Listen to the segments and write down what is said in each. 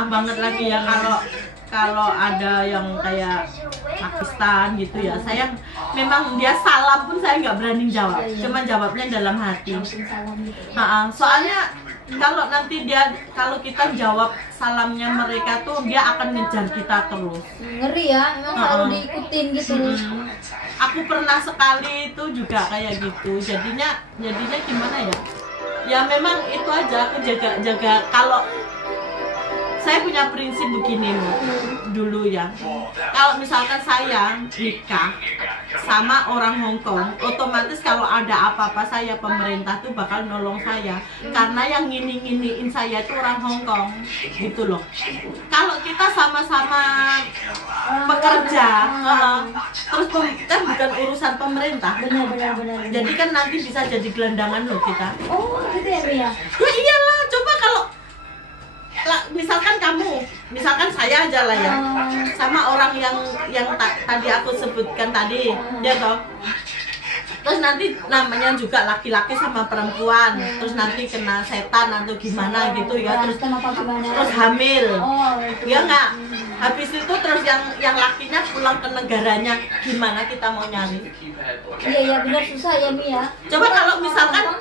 maaf banget lagi ya kalau ada yang kayak Pakistan gitu ya. Saya memang dia salam pun saya nggak berani jawab, cuma jawabnya dalam hati. Soalnya kalau kita jawab salamnya mereka tuh dia akan ngejar kita terus. Ngeri ya, emang selalu diikutin gitu. Aku pernah sekali itu juga kayak gitu. Jadinya gimana ya? Ya memang itu aja, aku jaga. Kalau saya punya prinsip begini dulu ya, kalau misalkan saya nikah sama orang Hong Kong, otomatis kalau ada apa-apa saya, pemerintah tuh bakal nolong saya, karena yang ngini-nginiin saya itu orang Hong Kong gitu loh. Kalau kita sama-sama bekerja, terus kan bukan urusan pemerintah, Benar. jadi kan nanti bisa jadi gelandangan loh kita. Oh gitu ya Ria? Ya iyalah, coba kalau misalkan saya aja lah ya, sama orang yang tadi aku sebutkan tadi, ya toh. Terus nanti namanya juga laki-laki sama perempuan, terus nanti kena setan atau gimana gitu ya, terus hamil, ya nggak. Habis itu terus yang lakinya pulang ke negaranya, gimana kita mau nyari? Iya benar, susah ya Mi ya. Coba kalau misalkan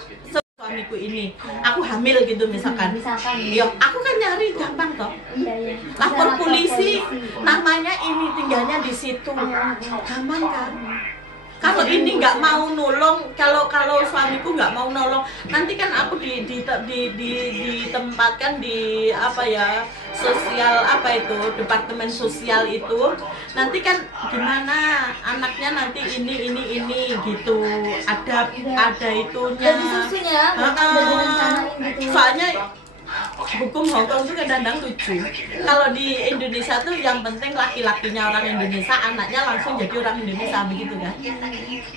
suamiku ini, aku hamil gitu misalkan, yo aku kan nyari gampang toh, lapor polisi, namanya ini tinggalnya di situ, gampang kan. Kalau ini nggak mau nolong, kalau suamiku nggak mau nolong, nanti kan aku ditempatkan di apa ya, sosial apa itu, departemen sosial itu, nanti kan gimana anaknya nanti ini gitu, ada itunya. Soalnya hukum Hongkong tuh kadang-kadang lucu. Kalau di Indonesia tuh yang penting laki-lakinya orang Indonesia, anaknya langsung jadi orang Indonesia begitu kan.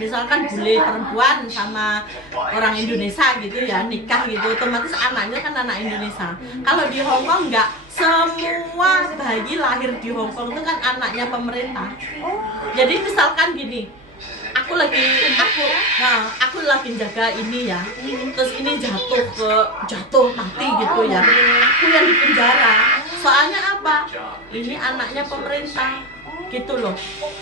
Misalkan bule perempuan sama orang Indonesia gitu ya, nikah gitu, otomatis anaknya kan anak Indonesia. Kalau di Hongkong enggak, semua bayi lahir di Hongkong itu kan anaknya pemerintah. Jadi misalkan gini, aku lagi jaga ini ya, terus ini jatuh mati gitu ya, aku yang di penjara. Soalnya apa? Ini anaknya pemerintah gitu loh.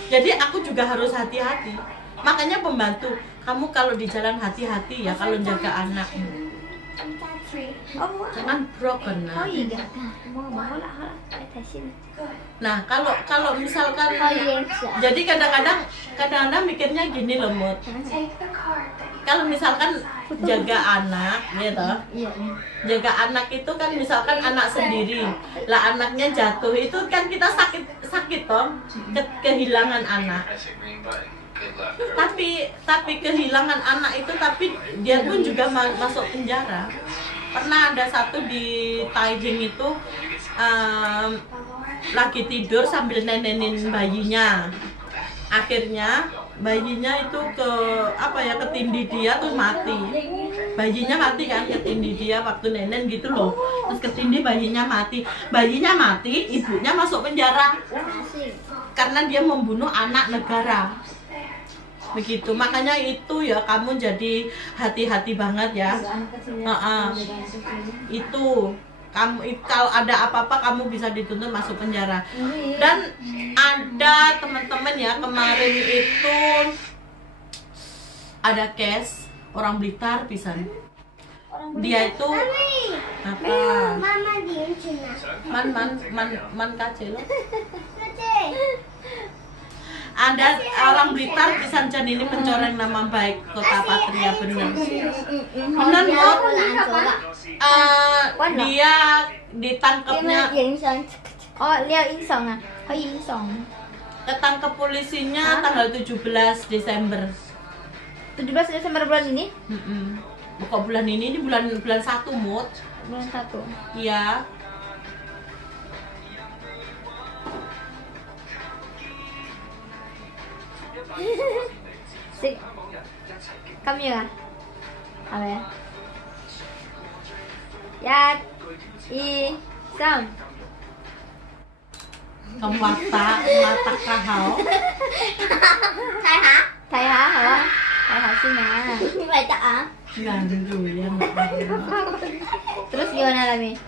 Jadi aku juga harus hati-hati. Makanya pembantu, kamu kalau di jalan hati-hati ya kalau jaga anak. Jangan broken nah. Nah, kalau misalkan jadi kadang-kadang mikirnya gini loh, Mut. Kalau misalkan jaga anak, gitu. Jaga anak itu kan misalkan anak sendiri. Lah anaknya jatuh itu kan kita sakit toh, kehilangan anak. Tapi kehilangan anak itu, tapi dia pun juga masuk penjara. Pernah ada satu di Taijing itu lagi tidur sambil nenenin bayinya. Akhirnya bayinya itu ketindih dia tuh mati. Bayinya mati kan, ketindih dia waktu nenen gitu loh. Terus ketindih bayinya mati. Bayinya mati, ibunya masuk penjara. Karena dia membunuh anak negara. Begitu, makanya itu ya kamu jadi hati-hati banget ya. Itu kamu kalau ada apa-apa kamu bisa dituntut masuk penjara. Dan ada teman-teman ya, kemarin itu ada case orang Blitar pisan. Dia itu apa? Man kacil. Ada orang Blitar pisan Jan ini mencoreng nama baik Kota Patria, benar. Benar Mut. Dia ditangkapnya. Ketangkep polisinya tanggal 17 Desember. 17 Desember bulan ini? Kok bulan ini bulan 1 Mut. Bulan 1. Iya. Si Kamila apa ya? Ya, Sam. Kamu mata kahau. Saya hả? Saya sih mah. Vậy tak Nggak dulu ya. Terus gimana Lami?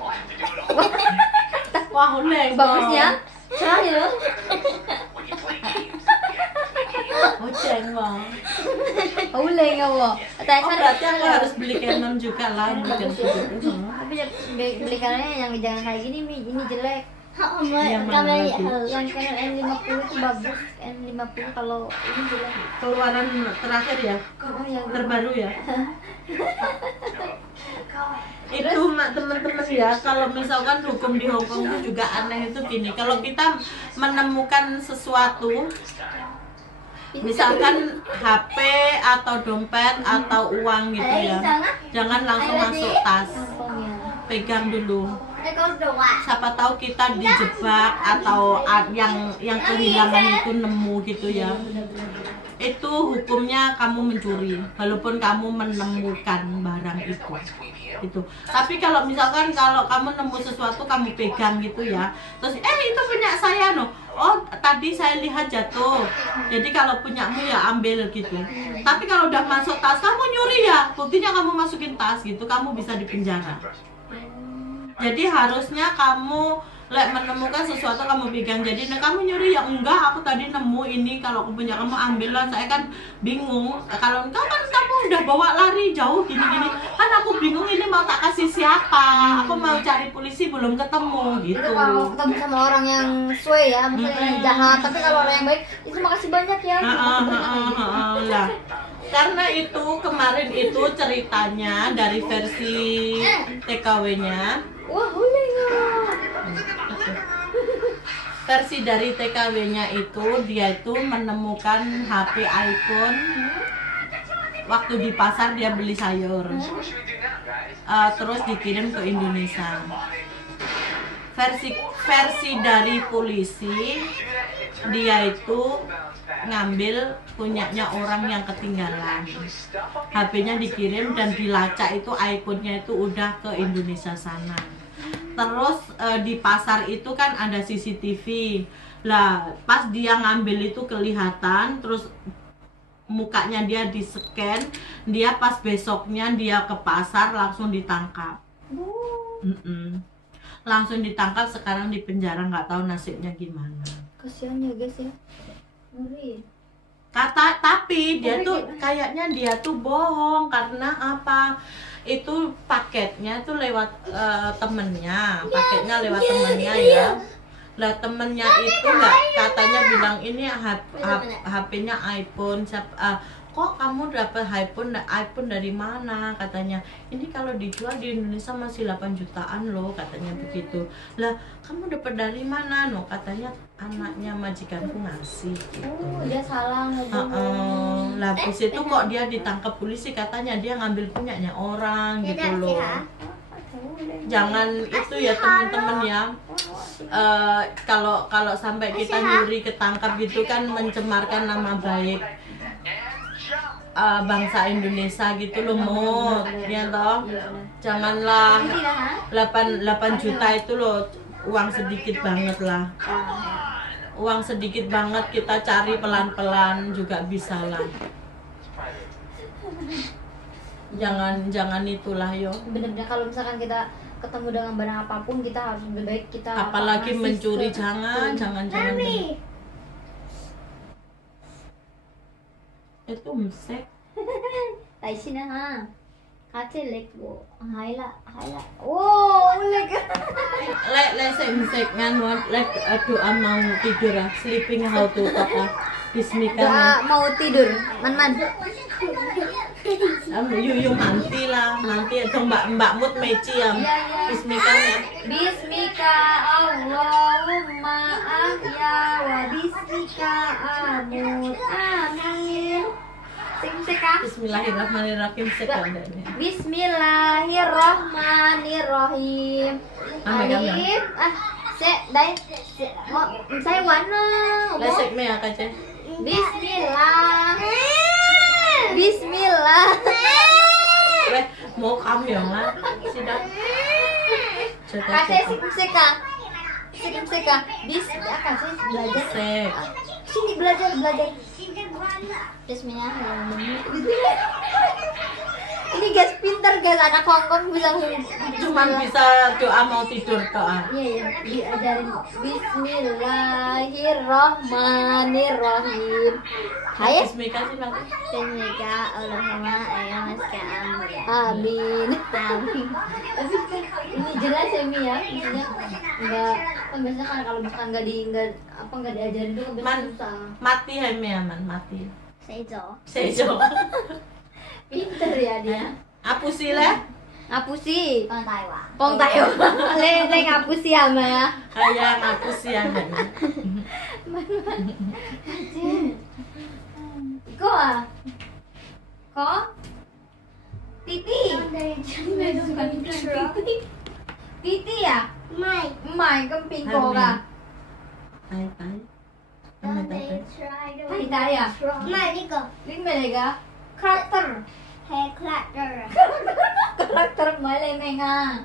Wah, uleng. Bagusnya. Cerah ya. Oceng, Bang. Uleng ya, Wo. Oh, berarti aku harus beli Canon juga lah, bukan gitu. Tapi beli Canonnya yang jangan kayak gini, Mi. Ini jelek. Yang mana lagi? Yang Canon N50 itu bagus. N50 kalau ini jelek. Keluaran terakhir ya? Oh, yang Terbaru ya? Itu teman-teman ya, kalau misalkan hukum di Hong Kong itu juga aneh itu gini. Kalau kita menemukan sesuatu, misalkan HP atau dompet atau uang gitu ya, jangan langsung masuk tas, kantongnya. pegang dulu. Siapa tahu kita dijebak atau yang kehilangan itu nemu gitu ya. Itu hukumnya kamu mencuri walaupun kamu menemukan barang itu. Tapi kalau misalkan kalau kamu nemu sesuatu kamu pegang gitu ya, terus itu punya saya no. Oh, tadi saya lihat jatuh. Jadi kalau punyamu ya ambil gitu. Tapi kalau udah masuk tas kamu nyuri ya, buktinya kamu masukin tas gitu, kamu bisa dipenjara. Jadi harusnya kamu menemukan sesuatu kamu pegang. Jadi kamu nyuri ya enggak, aku tadi nemu ini, kalau aku punya kamu ambil lah. Saya kan bingung. Kalau engkau kan kamu udah bawa lari jauh gini-gini, kan aku bingung ini mau tak kasih siapa. Aku mau cari polisi belum ketemu gitu. Itu kalau ketemu sama orang yang sesuai ya, misalnya yang jahat. Tapi kalau orang yang baik, itu makasih banyak ya. Lah, karena itu kemarin itu ceritanya dari versi TKW-nya. Wah, boleh nggak? Versi dari TKW-nya itu, dia itu menemukan HP iPhone waktu di pasar dia beli sayur, terus dikirim ke Indonesia. Versi dari polisi, dia itu ngambil punyanya orang yang ketinggalan, HP-nya dikirim dan dilacak itu iPhone-nya itu udah ke Indonesia sana. Terus di pasar itu kan ada CCTV lah, pas dia ngambil itu kelihatan, terus mukanya dia di-scan, dia pas besoknya dia ke pasar langsung ditangkap. Langsung ditangkap, sekarang di penjara, nggak tahu nasibnya gimana. Kasihan ya guys ya, ngeri. Tapi dia tuh kayaknya dia tuh bohong. Karena apa? Itu paketnya tuh lewat temennya, paketnya lewat temennya ya. Lah temennya itu nggak, katanya bilang ini HP-nya iPhone. Kok kamu dapat iPhone dari mana? Katanya ini kalau dijual di Indonesia masih 8 jutaan loh, katanya begitu. Lah kamu dapat dari mana? No, katanya anaknya majikanku ngasih gitu. Dia salah ngomong. Lah habis itu kok dia ditangkap polisi, katanya dia ngambil punyanya orang gitu loh. Jangan itu ya teman-teman ya. Kalau sampai kita nyuri ketangkap gitu kan mencemarkan nama baik bangsa Indonesia gitu loh, Mut. Ya toh. Janganlah 8 juta itu loh, uang sedikit banget lah. Uang sedikit banget, kita cari pelan-pelan juga bisa lah. Jangan itulah yo. Bener-bener kalau misalkan kita ketemu dengan barang apapun, kita harus lebih baik kita apalagi mencuri, jangan. Itu musik. Tại xin ha. Kate lek bo. Haila. Oh, lek. Lek musik ngan lek doa mau tidur sleeping how to talk bismika. Doa mau tidur. Man. Yu manti lah, manti dong Mbak Mut meci ya. Bismika ya. Bismika Allahumma ahya wa bismika amut. Amin. Bismillahirrahmanirrahim sekalian. Bismillahirrahmanirrahim. Alif. Saya warna. Lesek me ya kace. Bismillah. Weh, mau kamu ya nggak? Sudah. Kasih sika. Kasih belajar. Sini belajar. Bismillahirrahmanirrahim. Ini guys pinter guys, anak Hongkong bisa Cuman bisa doa mau tidur doa. Iya ya, diajarin Bismillahirrahmanirrahim. Hai. Bismika sih nanti. Bismika Allahumma amin. Amin. Tapi ini jelas ya Mi ya, maksudnya enggak kan biasanya kan kalau misalkan enggak diajarin tuh kan biasanya susah. Mati Hemi aman mati. Seizo. Sejo. Pinter ya dia. Apusi le? Ngapusi. Kong Taiwan. Le ngapusi ama ya. Kayak ngapusi ya kan. Ko ah. Ko? Titi. Titi ya? Mai kemping ko ka. Tai tai. Ano tai tai? Tay tay ya? Linh mày ka? Karakter. Karakter mai le menga.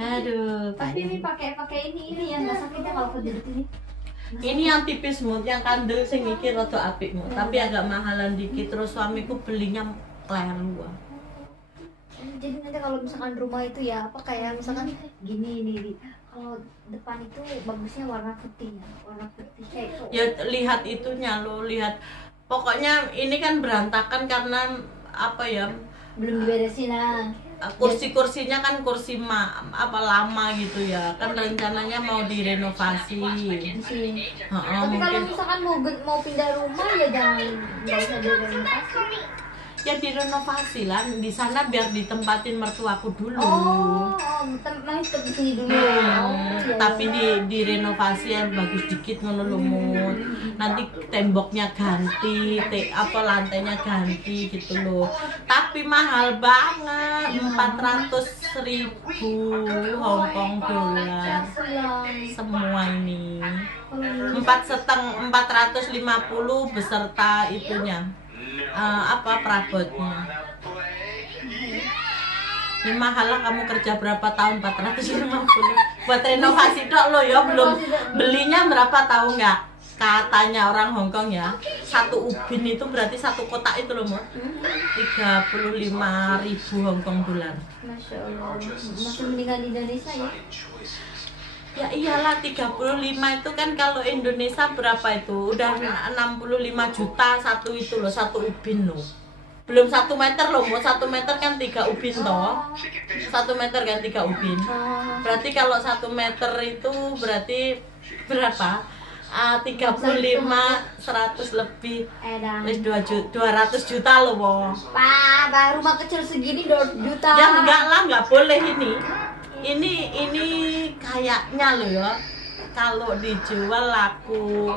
Aduh. Tapi Mi pakai ini yang nggak sakit ya kalau kerja di sini. Ini yang tipis Mut, yang kandel sing iki rada apik Mut, tapi agak mahalan dikit. Terus suamiku belinya kleru. Jadi nanti kalau misalkan rumah itu ya apa kayak misalkan gini ini kalau depan itu bagusnya warna putih kayak Ya lihat itunya lo, lihat. Pokoknya ini kan berantakan karena apa ya? belum diberesin lah. Kursi-kursinya kan kursi lama gitu ya. Kan rencananya mau direnovasi. Di sini. Mungkin Tapi kalau misalkan mau pindah rumah ya nggak usah direnovasi. ya direnovasi lah di sana biar ditempatin mertuaku dulu. Masih di sini dulu. Iya, Tapi iya. direnovasi yang bagus dikit ngono lho, Mut. Nanti temboknya ganti, lantainya ganti gitu loh. Tapi mahal banget, 400.000 Hongkong dolar semua ini. 450 beserta itunya. Perabotnya. Ini mahal lah, kamu kerja berapa tahun? 450 buat renovasi dok lo ya, belum belinya berapa tahu nggak? Katanya orang Hongkong ya, satu ubin itu berarti satu kotak itu loh, 35.000 Hongkong dolar. Masya Allah, masih mendingan di Indonesia ya. Ya iyalah, 35 itu kan kalau Indonesia berapa itu? Udah 65 juta satu itu loh, satu ubin loh. Belum 1 meter loh, mau 1 meter kan 3 ubin toh. 1 meter kan 3 ubin. Berarti kalau 1 meter itu berarti berapa? 35, 100 lebih. Wis 200 juta loh, Wo. Pak, rumah kecil segini 2 juta. Ya enggak lah, enggak boleh ini. Ini kayaknya loh ya. Kalau dijual laku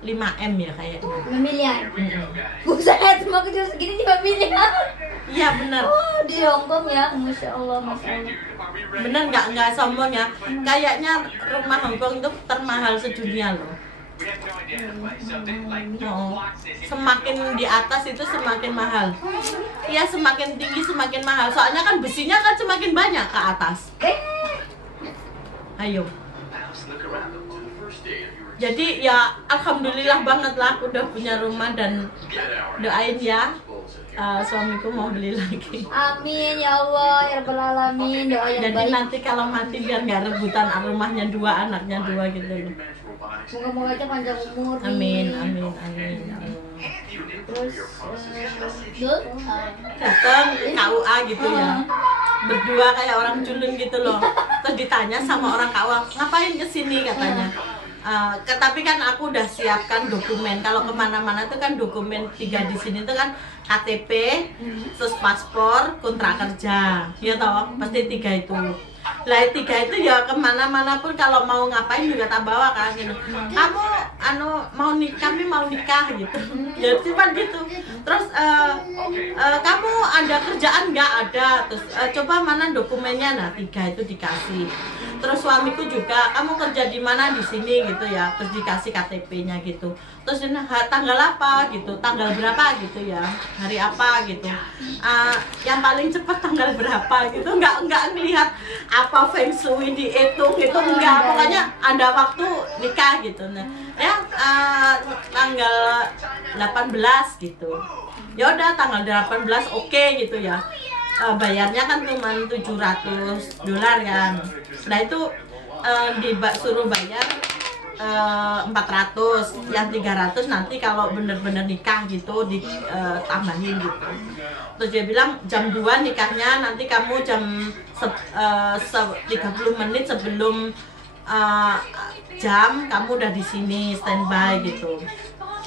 5M ya kayaknya. 5 miliar. Buset, rumah kecil segini 5 miliar. Iya bener. Oh, di Hongkong ya, Masya Allah, Masya Allah. Bener nggak sombong ya. Kayaknya rumah Hongkong itu termahal sedunia loh. Semakin di atas itu semakin mahal. Iya, semakin tinggi semakin mahal. Soalnya kan besinya kan semakin banyak ke atas. Ayo. Jadi ya alhamdulillah banget lah aku udah punya rumah, dan doain ya suamiku mau beli lagi. Amin ya Allah ya Rabbal Alamin. Doa yang Jadi baik. nanti kalau mati biar nggak rebutan rumahnya 2, anaknya 2 gitu loh. Moga-moga aja panjang umur. Amin, nih. amin, amin. Terus Datang KUA gitu ya, berdua kayak orang culun gitu loh. Terus ditanya sama orang KUA, ngapain kesini katanya. Tapi kan aku udah siapkan dokumen. Kalau kemana-mana tuh kan dokumen 3 di sini tuh kan KTP, terus paspor, kontrak kerja, ya toh pasti 3 itu. Lah 3 itu ya kemana-mana pun kalau mau ngapain juga tak bawa kan gitu. Kamu kami mau nikah gitu. Ya cuma gitu. Terus kamu ada kerjaan nggak? Ada. Terus coba mana dokumennya? Nah 3 itu dikasih. Terus suamiku juga, kamu kerja di mana? Di sini gitu ya. Terus dikasih KTP-nya gitu. Terus ini tanggal apa gitu, tanggal berapa gitu ya, hari apa gitu. Yang paling cepat tanggal berapa gitu, nggak ngelihat apa feng shui dihitung gitu, enggak. Pokoknya ada waktu nikah gitu. Nah, ya tanggal 18 gitu. Ya udah tanggal 18 oke gitu ya. Bayarnya kan cuma $700 kan. Nah itu suruh bayar 400, yang 300 nanti kalau bener-bener nikah gitu ditambahin gitu. Terus dia bilang jam 2 nikahnya, nanti kamu jam 30 menit sebelum jam kamu udah di sini standby gitu.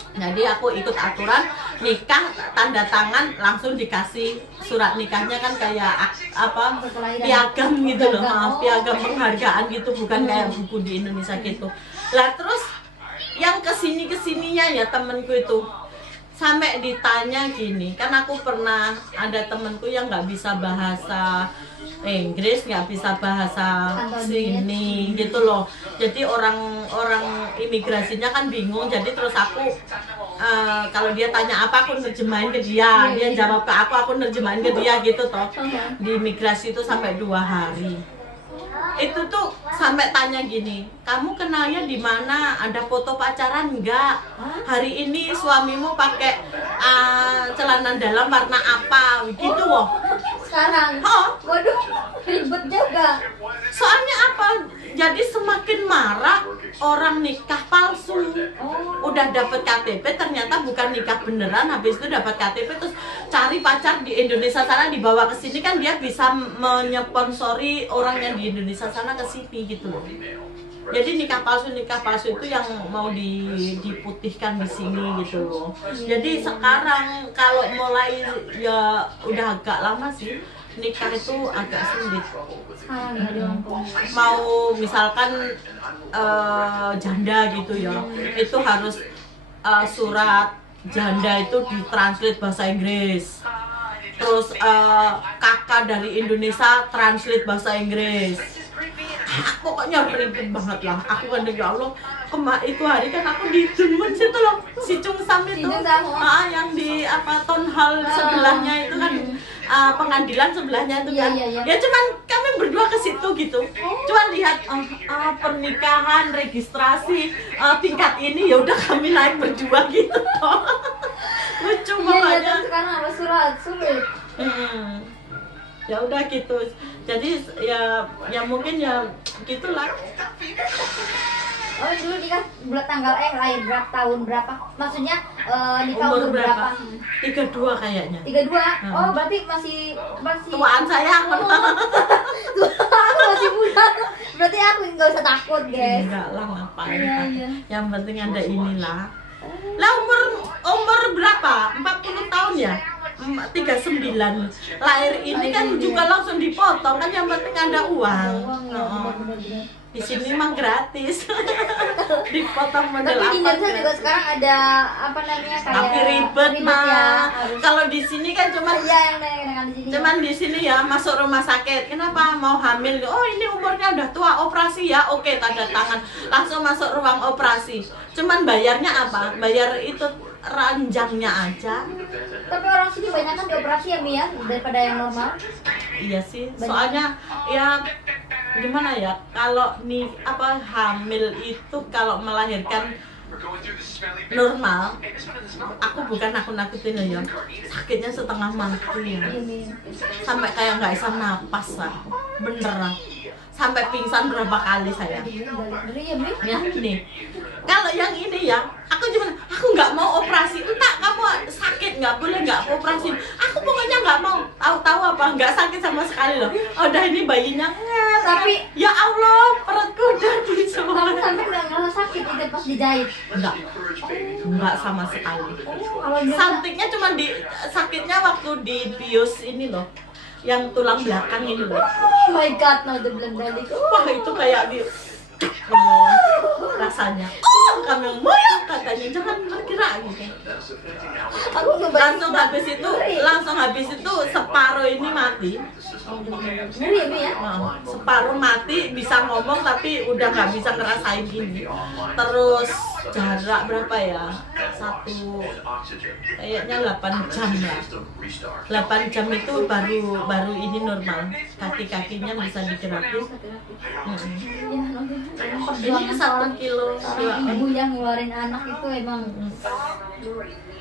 Jadi aku ikut aturan nikah, tanda tangan langsung dikasih surat nikahnya kan kayak apa piagam gitu loh, piagam penghargaan gitu, bukan kayak buku di Indonesia gitu. Lah terus yang kesininya ya temenku itu sampai ditanya gini, kan aku pernah ada temenku yang nggak bisa bahasa Inggris, nggak bisa bahasa sini gitu loh. Jadi orang imigrasinya kan bingung. Jadi terus aku kalau dia tanya apa aku nerjemahin ke dia, dia jawab ke aku nerjemahin ke dia gitu toh. Di imigrasi itu sampai 2 hari. Itu tuh sampai tanya gini, kamu kenalnya di mana? Ada foto pacaran enggak? Hari ini suamimu pakai celana dalam warna apa? Gitu loh. Sekarang? Waduh, ribet juga. Soalnya apa? Jadi semakin marak orang nikah palsu. Udah dapet KTP ternyata bukan nikah beneran, habis itu dapat KTP terus cari pacar di Indonesia sana dibawa ke sini, kan dia bisa menyponsori orang yang di Indonesia sana ke sini gitu loh. Jadi nikah palsu itu yang mau diputihkan di sini gitu loh. Jadi sekarang kalau mulai ya udah agak lama sih, nikah itu agak sulit. Mau misalkan janda gitu ya, itu harus surat janda itu ditranslate bahasa Inggris. Terus kakak dari Indonesia translate bahasa Inggris. Pokoknya ribet banget lah. Aku kan ya Allah, itu hari kan aku di Junmun situ loh, si Chung Sam itu, yang di town hall sebelahnya itu kan, pengadilan sebelahnya itu kan. Ya cuman kami berdua ke situ gitu. Cuman lihat pernikahan, registrasi tingkat ini, ya udah kami naik berdua gitu. Lucu banget. Iya, sekarang apa sulit. Ya udah gitu. Jadi ya mungkin ya gitulah. Oh dulu nikah tanggal lahir berapa, tahun berapa? Maksudnya nikah umur berapa? 32 kayaknya. 32? Oh berarti masih tuaan saya. Aku masih muda. Berarti aku nggak usah takut guys. Enggak lah, ngapain. Yang penting ada inilah. Lah umur berapa? 40 tahun ya? 39 lahir ini kan juga langsung dipotong kan, yang penting ada uang. Di sini mah gratis. Dipotong model apa. Tapi di Indonesia juga sekarang ada apa namanya kayak tapi ribet mah. Ya, kalau di sini kan cuman di sini ya masuk rumah sakit. Kenapa mau hamil? Oh ini umurnya udah tua, operasi ya. Oke, tanda tangan. Langsung masuk ruang operasi. Cuman bayarnya apa? Bayar itu ranjangnya aja. Tapi orang sini banyak kan dioperasi ya Mia daripada yang normal. Iya sih. Soalnya ya gimana ya, kalau hamil itu kalau melahirkan normal, aku bukan nakut-nakutin ya, sakitnya setengah mati ya, sampai kayak nggak bisa napas lah, beneran, sampai pingsan berapa kali saya. Ya nih, kalau yang ini ya, aku nggak mau operasi. Entah kamu sakit nggak boleh nggak operasi. Aku pokoknya nggak mau. Tahu apa? Nggak sakit sama sekali loh. Udah ini bayinya. Tapi ya Allah, perutku udah di semua. Sampai nggak ngerasa sakit itu pas dijahit? Nggak sama sekali. Santiknya cuma sakitnya waktu di bius ini loh, yang tulang belakang ini loh. Oh my god, nah udah bilang balik. Wah itu kayak di rasanya. Kami mau katanya jangan kira gerak gitu. Aku ngebayangin langsung habis itu separuh ini mati. ngeri ya, Mi, ya. Separuh mati, bisa ngomong tapi udah nggak bisa ngerasain ini. Terus jarak berapa ya? Kayaknya 8 jam lah. 8 jam itu baru ini normal. Kaki-kakinya bisa digerakin. Ya, Ini 1 kilo. ibu yang ngeluarin anak itu emang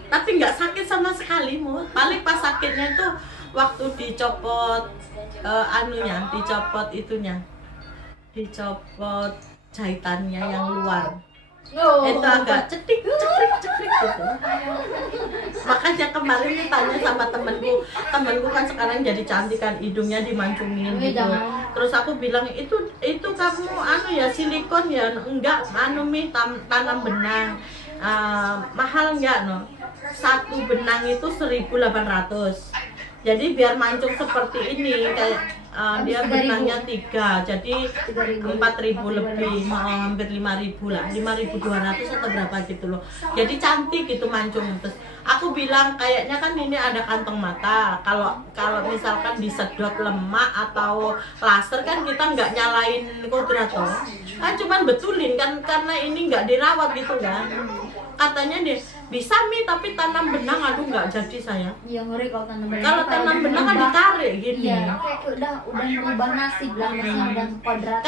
Tapi nggak sakit sama sekali, Mu. Paling pas sakitnya itu waktu dicopot dicopot jahitannya yang luar. Itu agak cetik gitu. Makanya kemarin tanya sama temenku kan sekarang jadi cantik kan, hidungnya dimancungin gitu. Terus aku bilang itu kamu silikon ya? Enggak, tanam benang. Mahal enggak no? Satu benang itu 1.800. Jadi biar mancung seperti ini kayak dia benangnya 3, jadi 4.000 lebih, hampir 5.000 lah, 5.200 atau berapa gitu loh. Jadi cantik gitu mancung. Terus aku bilang kayaknya kan ini ada kantong mata. Kalau misalkan disedot lemak atau laser kan kita nggak nyalain kodrat toh. Kan cuman betulin kan karena ini nggak dirawat gitu kan. Katanya deh bisa Mi, tapi tanam benang aduh nggak jadi saya. Iya, ngeri kalau tanam benang. Kalau tanam benang kan ditarik gini. Iya, kayak udah merubah nasib lah, maksudnya udah kuadrat.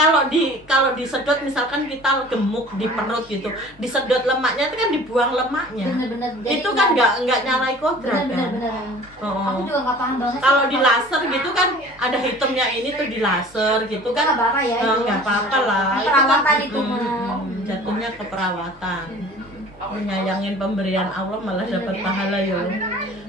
Kalau disedot misalkan kita gemuk di perut gitu, disedot lemaknya itu kan dibuang lemaknya. Bener-bener. Itu kan nggak nyalai kodrat kan. Bener. Oh. Aku juga nggak paham banget. Kalau di laser gitu kan ada hitamnya ini tuh di laser gitu kan. Nggak apa-apa ya. Nggak apa-apa lah. Perawatan kan, itu mah. jatuhnya ke perawatan. Menyayangin pemberian Allah malah dapat pahala ya.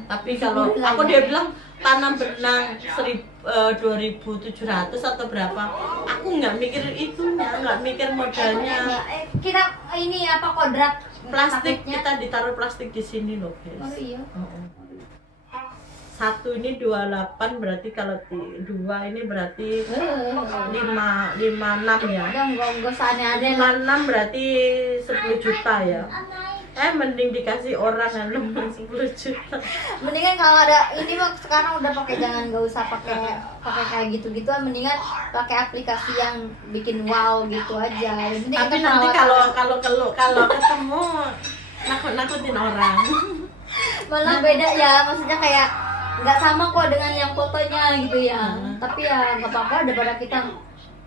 Tapi kalau aku dia bilang tanam benang 2.700 atau berapa, aku nggak mikir itunya, nggak mikir modalnya. Kita ini apa kodrat Plastik, kita ditaruh plastik di sini loh guys. Oh iya. Satu ini 28, berarti kalau dua ini berarti 56 ya. Udah nggak usah aneh-aneh. 56 berarti 10 juta ya. Mending dikasih orang yang 10 juta. Mendingan kalau ada ini mah sekarang udah pakai, jangan nggak usah pakai kayak gitu-gituan, mendingan pakai aplikasi yang bikin wow gitu aja. Tapi nanti kalau ketemu nakutin orang. Malah beda ya, maksudnya kayak nggak sama kok dengan yang fotonya gitu ya. Tapi ya nggak apa-apa daripada kita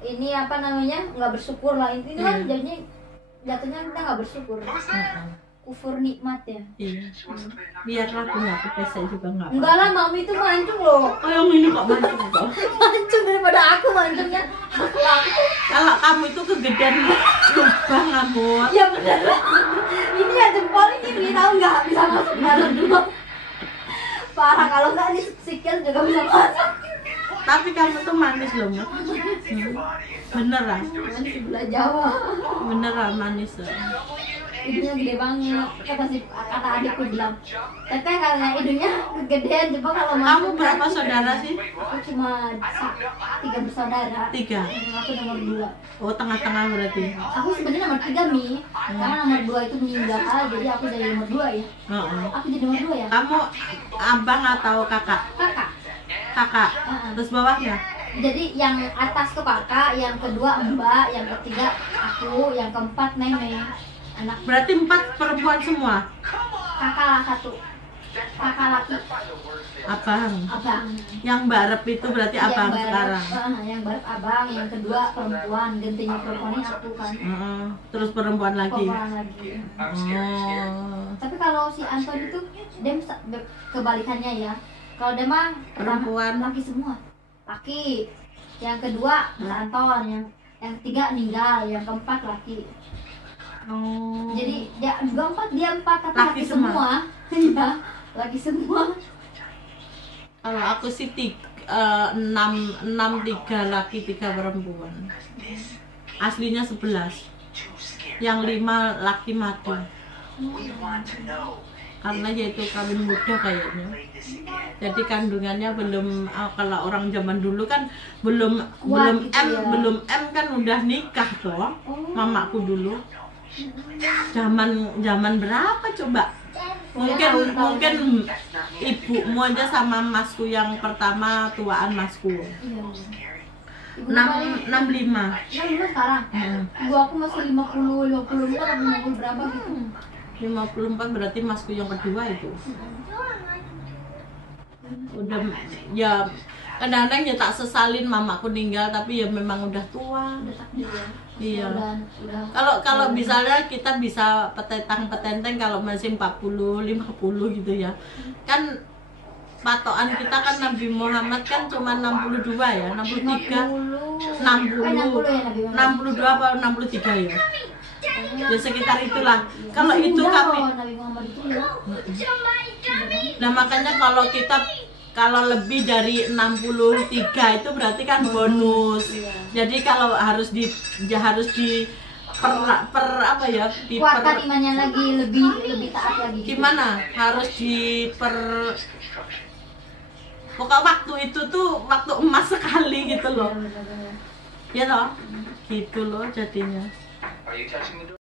ini apa namanya nggak bersyukur lah. Ini kan jatuhnya kita nggak bersyukur. Kufur nikmat ya. Iya. Biarlah punya aku pese juga nggak. Enggak lah, mami itu mancung loh. Oh yang ini kok mancung kok. Mancung daripada aku mancungnya. Kalau kamu itu kegedean lubang kamu. Ya benar. Ini ya jempol ini tahu nggak bisa masuk dalam dulu. Parah, kalau nggak nih sikil juga bisa masuk. Tapi kamu tuh manis loh, Mak. Beneran. Manis sebelah Jawa. Beneran manis loh. Hidungnya gede banget, kata adikku bilang, teteh kalau hidungnya kegedean, coba kalau kamu berapa saudara sih? Aku cuma 3 bersaudara. 3? Aku nomor 2. Oh, tengah-tengah berarti. Aku sebenarnya nomor 3 Mi, karena nomor 2 itu meninggal, jadi aku jadi nomor 2 ya. Aku jadi nomor 2 ya. Kamu abang atau kakak? Kakak. Terus bawahnya? Jadi yang atas ke kakak, yang kedua mbak, yang ketiga aku, yang keempat nenek. Anak. Berarti 4 perempuan semua? Kakak lah 1. Kakak laki. Abang. Yang barep itu berarti yang abang barep, sekarang? Yang barep abang, yang kedua perempuan, gantinya perempuan ini aku kan. Terus perempuan lagi? Tapi kalau si Anton itu, dia kebalikannya ya. Kalau dia mah perempuan laki semua. Laki. Yang kedua Anton, yang ketiga meninggal, yang keempat laki. Jadi ya 24 dia 4 tapi laki semua. Iya, laki semua. Kalau aku sih 6 3 laki 3 perempuan. Aslinya 11. Yang 5 laki mati. Karena yaitu kawin muda kayaknya. Jadi kandungannya belum, kalau orang zaman dulu kan belum Kuat gitu ya. belum M kan udah nikah toh. Mamaku dulu. Zaman berapa coba? Mungkin ibumu aja sama masku yang pertama tuaan masku. Iya. Ibu 65. sekarang. Ibu aku masih 50, 54 atau 50 berapa gitu. 54 berarti masku yang kedua itu. Udah ya kadang-kadang ya tak sesalin mamaku meninggal, tapi ya memang udah tua. Udah takdir ya. Iya. Udah. Kalau misalnya kita bisa petentang-petenteng kalau masih 40, 50 gitu ya. Kan patokan kita kan Nabi Muhammad kan cuma 62 ya, 63, 60, 62 apa 63 ya. Ya sekitar itulah. Kalau itu kami. Nabi Muhammad itu ya. Nah makanya kalau lebih dari 63 itu berarti kan bonus. Jadi kalau harus di apa ya? Kuatkan imannya lagi, lebih taat lagi. Gimana? Harus pokok waktu itu tuh waktu emas sekali gitu loh. Ya toh? Gitu loh jadinya.